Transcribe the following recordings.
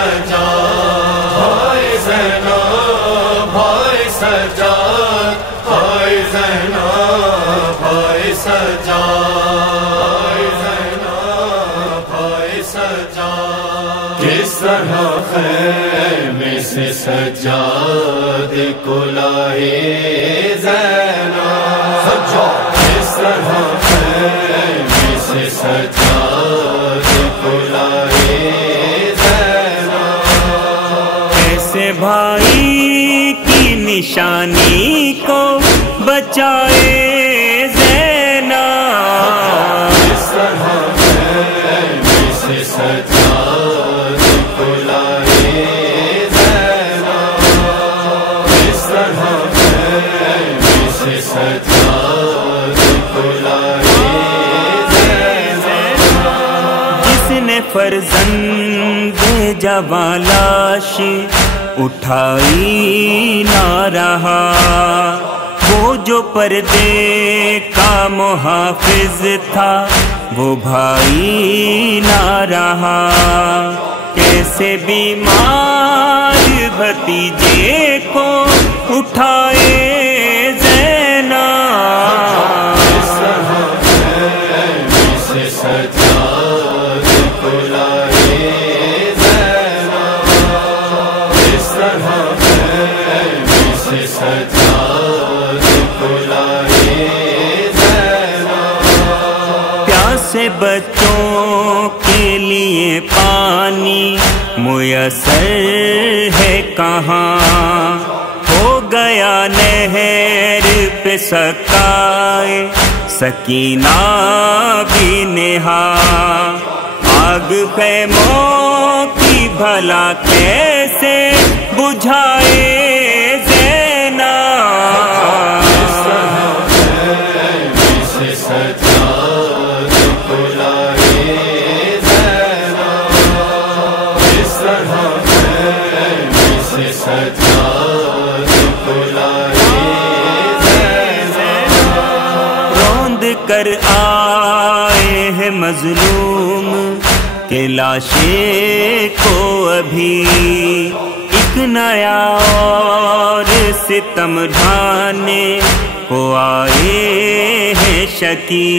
سجاد بھائی زینب بھائی سجاد بھائی زینب بھائی سجاد بھائی سجاد کس طرح خیمے سے سجاد کو لائے زینب کس طرح خیمے سے سجاد کو لائے زینب کیسے بھائی کی نشانی کو بچائے زینب کس طرح خیمے سے سجاد کو لائے زینب کس طرح خیمے سے سجاد کو لائے زینب جس نے فرزند جواں لاش اٹھائی نہ رہا، وہ جو پردے کا محافظ تھا وہ بھائی نہ رہا، کیسے بیمار بھتیجے کو اٹھائے زینب کس طرح خیمے سے سجاد کو لائے زینب کس طرح خیمے سے سجاد کو لائے زینب پیاسے بچوں کے لیے پانی میسر ہے کہاں، ہو گیا نہر پہ سکائے سکینہ بھی نہا، آگ خیموں کی بھلا کیسے بجھائے زینب کس طرح خیمے سے سجاد کو لائے زینب کس طرح خیمے سے سجاد کو لائے زینب روند کر آئے ہیں مظلوم کے لاشیں کو ابھی، ایک نیا اور ستم ڈھانے کو آئے ہیں شکی،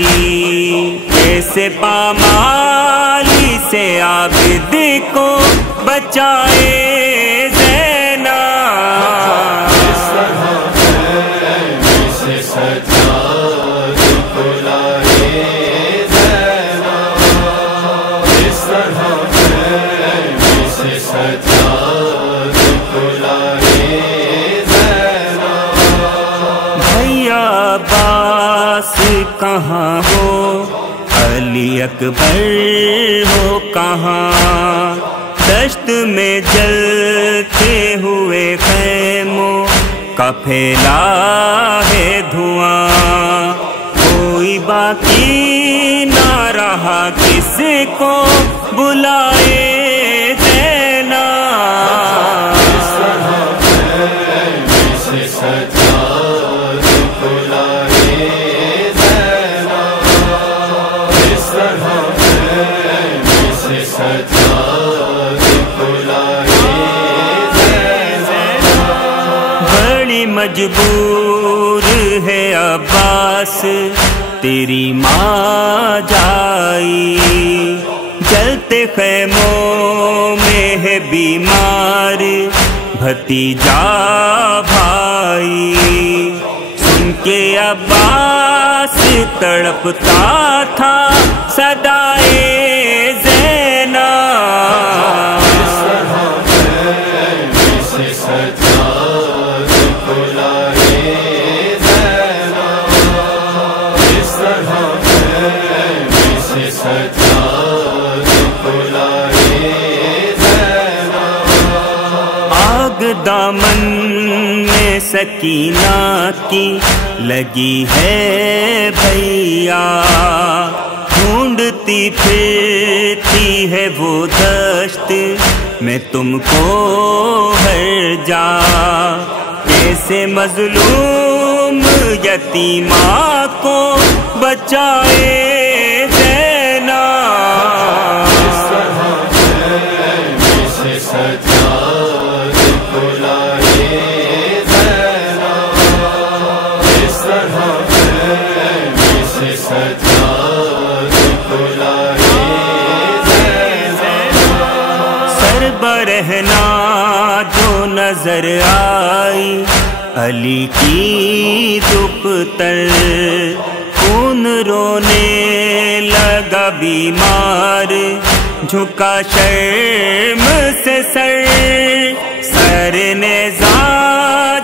کیسے پامالی سے عابد کو بچائے زینب کس طرح خیمے سے سجاد کو لائے زینب کس طرح خیمے سے سجاد کو لائے زینب بھیا عباس کہاں ہو، علی اکبر ہو کہاں، دشت میں جلتے ہوئے خیموں کا پھیلا ہے دھواں، کوئی باقی نہ رہا کس کو بلائے زینب کس طرح خیمے سے سجاد کو لائے زینب کس طرح خیمے سے سجاد کو لائے زینب بڑی مجبور ہے عباس تیری ماں جائی، جلتے خیموں میں ہے بیمار بھتیجا بھائی، سن کے عباس تڑپتا تھا صدائے زینب کس طرح خیمے سے سجاد کو لائے زینب کس طرح خیمے سے سجاد کو لائے زینب آگ دامن میں سکینہ کی لگی ہے بھیا، ڈھونڈتی پھرتی ہے وہ دشت میں تم کو ہر جا، کیسے مظلوم یتیمہ کو بچائے زینب سے سجاد کو لائے زینب، اس طرح خیمے سے سجاد کو لائے زینب۔ سر برہنا جو نظر آئی علی کی دختر، خون رونے لگا بیمار، جھکا شرم سے سر، سر نیزہ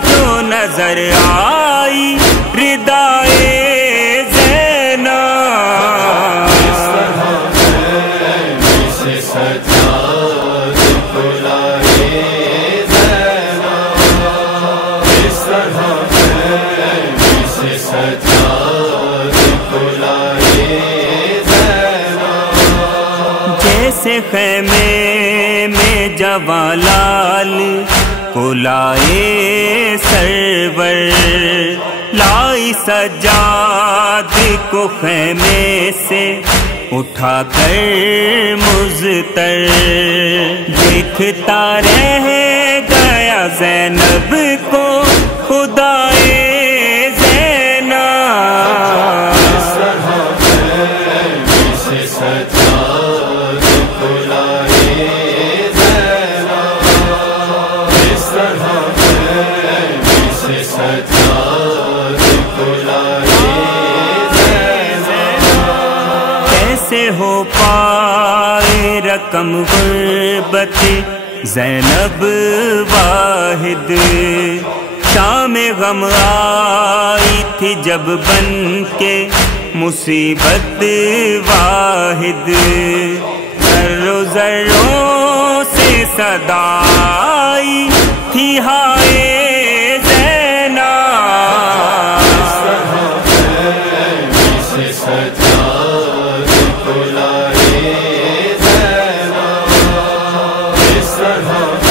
جو نظر آئی ردائے زینب، اس طرح خیمے سے سجاد کو لائے زینب، اس طرح خیمے سے سجاد کو لائے زینب۔ جیسے خیمے میں جواں لال کو لائے سرور، لائی سجاد کو خیمے سے اٹھا کر مضطر، دیکھتا رہ گیا زینب کو خدائے زینب، اس طرح خیمے سے سجاد کو لائے زینب، اس طرح خیمے سے سجاد کو لائے زینب۔ کیسے ہو پائے رقم غربت زینب واحد، شام غم آئی تھی جب بن کے مصیبت واحد، ذروں ذروں سے صدا آئی تھی ہائے زینب، اس طرح خیمے سے سجاد کو لائے زینب، اس طرح